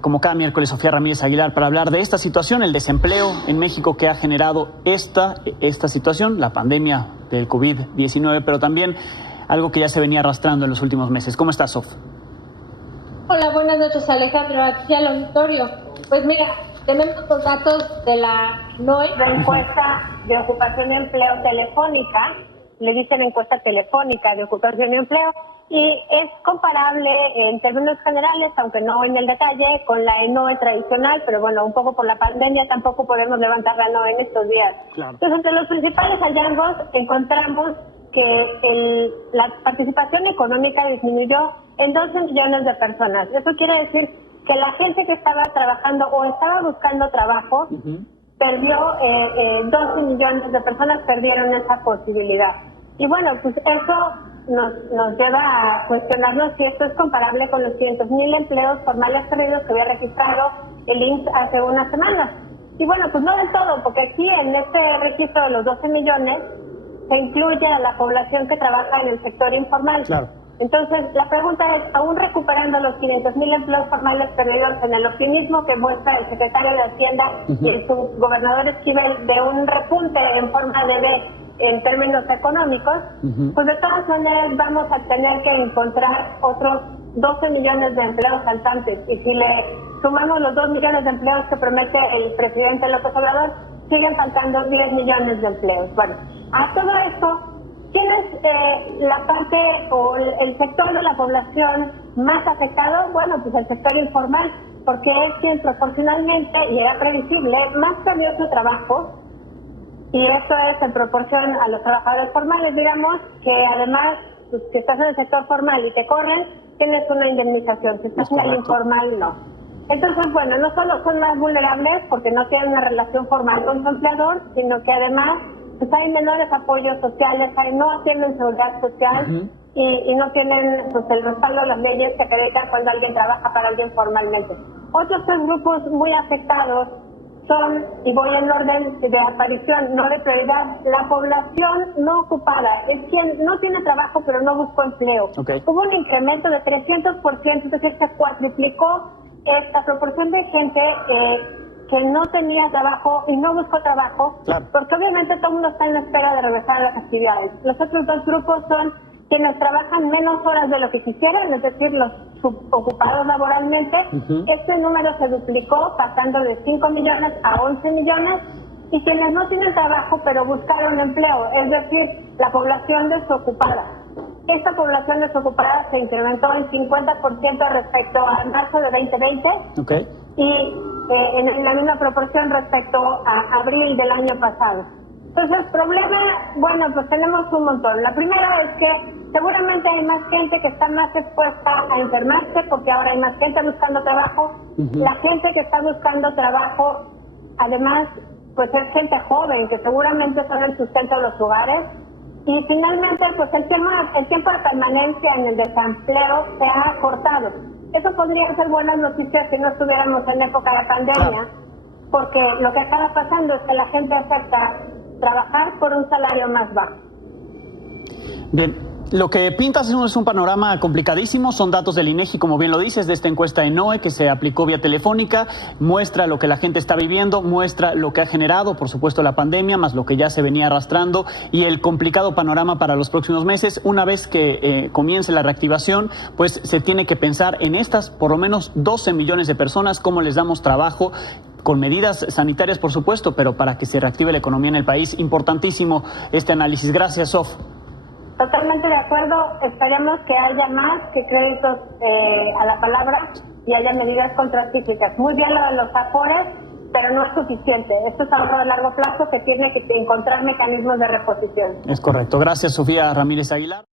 Como cada miércoles, Sofía Ramírez Aguilar, para hablar de esta situación, el desempleo en México que ha generado esta situación, la pandemia del COVID-19, pero también algo que ya se venía arrastrando en los últimos meses. ¿Cómo estás, Sof? Hola, buenas noches, Alejandro, aquí al auditorio. Pues mira, tenemos los datos de la NOE, la encuesta de ocupación y empleo telefónica, le dicen encuesta telefónica de ocupación y empleo, y es comparable en términos generales, aunque no en el detalle, con la NOE tradicional, pero bueno, un poco por la pandemia tampoco podemos levantar la NOE en estos días. Claro. Entonces, entre los principales hallazgos encontramos que la participación económica disminuyó en 12 millones de personas. Eso quiere decir que la gente que estaba trabajando o estaba buscando trabajo perdió, 12 millones de personas perdieron esa posibilidad. Y bueno, pues eso nos lleva a cuestionarnos si esto es comparable con los 500,000 empleos formales perdidos que había registrado el IMSS hace unas semanas. Y bueno, pues no del todo, porque aquí en este registro de los 12 millones se incluye a la población que trabaja en el sector informal. Claro. Entonces, la pregunta es, aún recuperando los 500,000 empleos formales perdidos en el optimismo que muestra el secretario de Hacienda y el subgobernador Esquivel de un repunte en forma de V en términos económicos, pues de todas maneras vamos a tener que encontrar otros 12 millones de empleos faltantes. Y si le sumamos los 2 millones de empleos que promete el presidente López Obrador, siguen faltando 10 millones de empleos. Bueno, a todo esto, ¿quién es la parte o el sector de la población más afectado? Bueno, pues el sector informal, porque es quien proporcionalmente, y era previsible, más perdió su trabajo, y esto es en proporción a los trabajadores formales, digamos, que además, pues, si estás en el sector formal y te corren, tienes una indemnización, si estás en el informal, no. Entonces, bueno, no solo son más vulnerables porque no tienen una relación formal con su empleador, sino que además pues hay menores apoyos sociales, no tienen seguridad social y no tienen pues el respaldo de las leyes que acreditan cuando alguien trabaja para alguien formalmente. Otros tres grupos muy afectados son, y voy en orden de aparición, no de prioridad, la población no ocupada, es quien no tiene trabajo pero no buscó empleo. Okay. Hubo un incremento de 300%, es decir, se cuadruplicó esta proporción de gente que no tenía trabajo y no buscó trabajo, claro, porque obviamente todo el mundo está en la espera de regresar a las actividades. Los otros dos grupos son quienes trabajan menos horas de lo que quisieran, es decir, los subocupados laboralmente. Este número se duplicó, pasando de 5 millones a 11 millones, y quienes no tienen trabajo pero buscaron empleo, es decir, la población desocupada. Esta población desocupada se incrementó en 50% respecto a marzo de 2020 y en la misma proporción respecto a abril del año pasado. Entonces, problema, bueno, pues tenemos un montón. La primera es que seguramente hay más gente que está más expuesta a enfermarse porque ahora hay más gente buscando trabajo. La gente que está buscando trabajo, además, pues es gente joven que seguramente son el sustento de los hogares. Y finalmente, pues el tiempo de permanencia en el desempleo se ha acortado. Eso podría ser buenas noticias si no estuviéramos en época de pandemia, porque lo que acaba pasando es que la gente acepta trabajar por un salario más bajo. Bien. Lo que pintas es un panorama complicadísimo, son datos del INEGI, como bien lo dices, de esta encuesta de NOE que se aplicó vía telefónica, muestra lo que la gente está viviendo, muestra lo que ha generado, por supuesto, la pandemia, más lo que ya se venía arrastrando y el complicado panorama para los próximos meses. Una vez que comience la reactivación, pues se tiene que pensar en estas, por lo menos 12 millones de personas, cómo les damos trabajo, con medidas sanitarias, por supuesto, pero para que se reactive la economía en el país. Importantísimo este análisis. Gracias, Sof. Totalmente de acuerdo. Esperemos que haya más que créditos a la palabra y haya medidas contracíclicas. Muy bien lo de los afores, pero no es suficiente. Esto es ahorro de largo plazo que tiene que encontrar mecanismos de reposición. Es correcto. Gracias, Sofía Ramírez Aguilar.